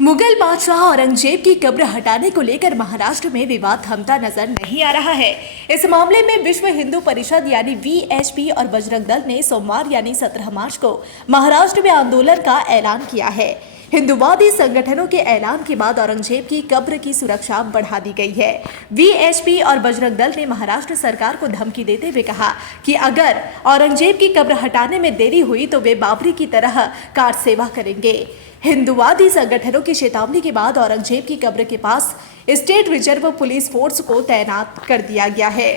मुगल बादशाह औरंगजेब की कब्र हटाने को लेकर महाराष्ट्र में विवाद थमता नजर नहीं आ रहा है। इस मामले में विश्व हिंदू परिषद यानी वीएचपी और बजरंग दल ने सोमवार यानी 17 मार्च को महाराष्ट्र में आंदोलन का ऐलान किया है। हिंदुवादी संगठनों के ऐलान के बाद औरंगजेब की कब्र की सुरक्षा बढ़ा दी गई है। वीएचपी और बजरंग दल ने महाराष्ट्र सरकार को धमकी देते हुए कहा कि अगर औरंगजेब की कब्र हटाने में देरी हुई तो वे बाबरी की तरह कार सेवा करेंगे। हिंदुवादी संगठनों की चेतावनी के बाद औरंगजेब की कब्र के पास स्टेट रिजर्व पुलिस फोर्स को तैनात कर दिया गया है।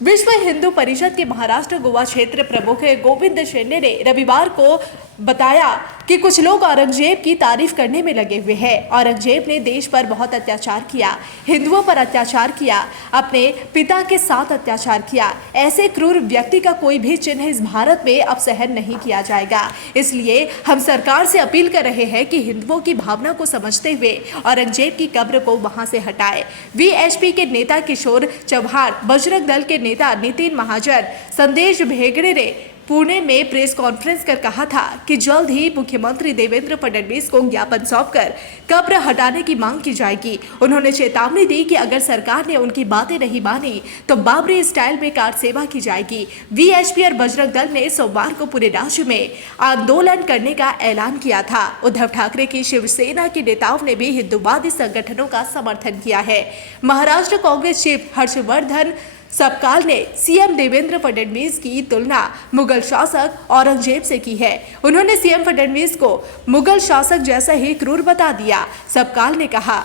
विश्व हिंदू परिषद के महाराष्ट्र गोवा क्षेत्र प्रमुख गोविंद शेंडे ने रविवार को बताया कि कुछ लोग औरंगजेब की तारीफ करने में लगे हुए हैं। औरंगजेब ने देश पर बहुत अत्याचार किया, हिंदुओं पर अत्याचार किया, अपने पिता के साथ अत्याचार किया। ऐसे क्रूर व्यक्ति का कोई भी चिन्ह इस भारत में अब सहन नहीं किया जाएगा। इसलिए हम सरकार से अपील कर रहे हैं कि हिंदुओं की भावना को समझते हुए औरंगजेब की कब्र को वहां से हटाए। वीएचपी के नेता किशोर चौहान, बजरंग दल के नेता नितिन महाजन, संदेश भेगड़े ने पुणे में प्रेस कॉन्फ्रेंस कर कहा था कि जल्द ही मुख्यमंत्री देवेंद्र फडणवीस को ज्ञापन सौंपकर कब्र हटाने की मांग की जाएगी। उन्होंने चेतावनी दी कि अगर सरकार ने उनकी बातें नहीं मानी तो बाबरी स्टाइल में कार सेवा की जाएगी। वीएचपी और बजरंग दल ने सोमवार को पूरे राज्य में आंदोलन करने का ऐलान किया था। उद्धव ठाकरे की शिवसेना के नेताओं ने भी हिंदुवादी संगठनों का समर्थन किया है। महाराष्ट्र कांग्रेस चीफ हर्षवर्धन सबकाल ने सीएम देवेंद्र फडणवीस की तुलना मुगल शासक औरंगजेब से की है। उन्होंने सीएम फडणवीस को मुगल शासक जैसा ही क्रूर बता दिया। सबकाल ने कहा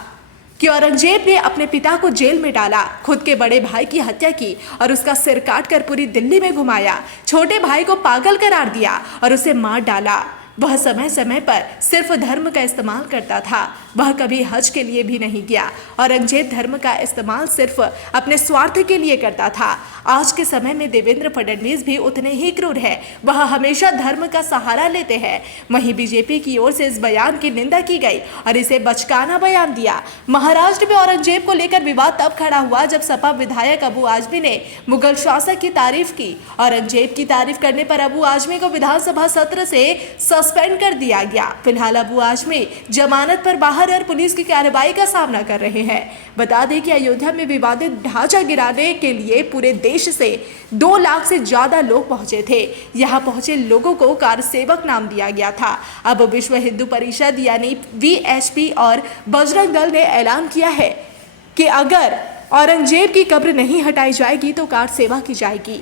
कि औरंगजेब ने अपने पिता को जेल में डाला, खुद के बड़े भाई की हत्या की और उसका सिर काटकर पूरी दिल्ली में घुमाया, छोटे भाई को पागल करार दिया और उसे मार डाला। वह समय समय पर सिर्फ धर्म का इस्तेमाल करता था, वह कभी हज के लिए भी नहीं गया। औरंगजेब धर्म का इस्तेमाल सिर्फ अपने स्वार्थ के लिए करता था। आज के समय में देवेंद्र फडणवीस भी उतने ही क्रूर है, वह हमेशा धर्म का सहारा लेते हैं। वहीं बीजेपी की ओर से इस बयान की निंदा की गई और इसे बचकाना बयान दिया। महाराष्ट्र में औरंगजेब को लेकर विवाद तब खड़ा हुआ जब सपा विधायक अबू आजमी ने मुगल शासक की तारीफ की। औरंगजेब की तारीफ करने पर अबू आजमी को विधानसभा सत्र से सस्पेंड कर दिया गया। फिलहाल अबू आजमी जमानत पर बाहर और पुलिस की कार्रवाई का सामना कर रहे हैं। बता दें कि अयोध्या में विवादित ढांचा गिराने के लिए पूरे देश से 2 लाख से ज्यादा लोग पहुंचे थे। यहां पहुंचे लोगों को कार सेवक नाम दिया गया था। अब विश्व हिंदू परिषद यानी वीएचपी और बजरंग दल ने ऐलान किया है कि अगर औरंगजेब की कब्र नहीं हटाई जाएगी तो कार सेवा की जाएगी।